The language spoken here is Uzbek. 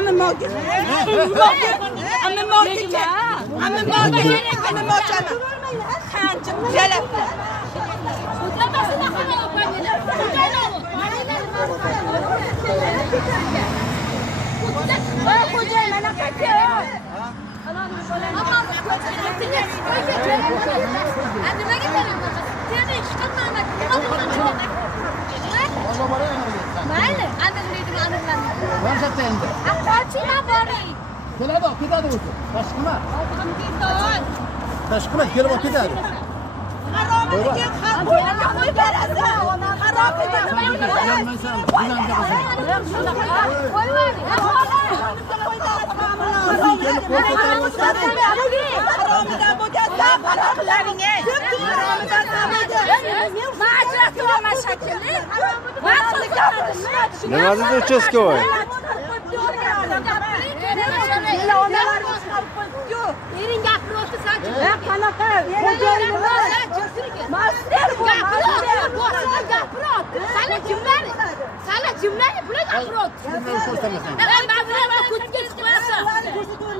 Amin mogi. Amin mogi ke. Amin mogi. Amin mogi. Kancım jalap. Koca mana kaçıyor? Taşkına gelip o gider. Ne var участковый? Ering gapirib o'tirsanchi. Qanaqa? Sana kimlar? Bular gapirib o'tir.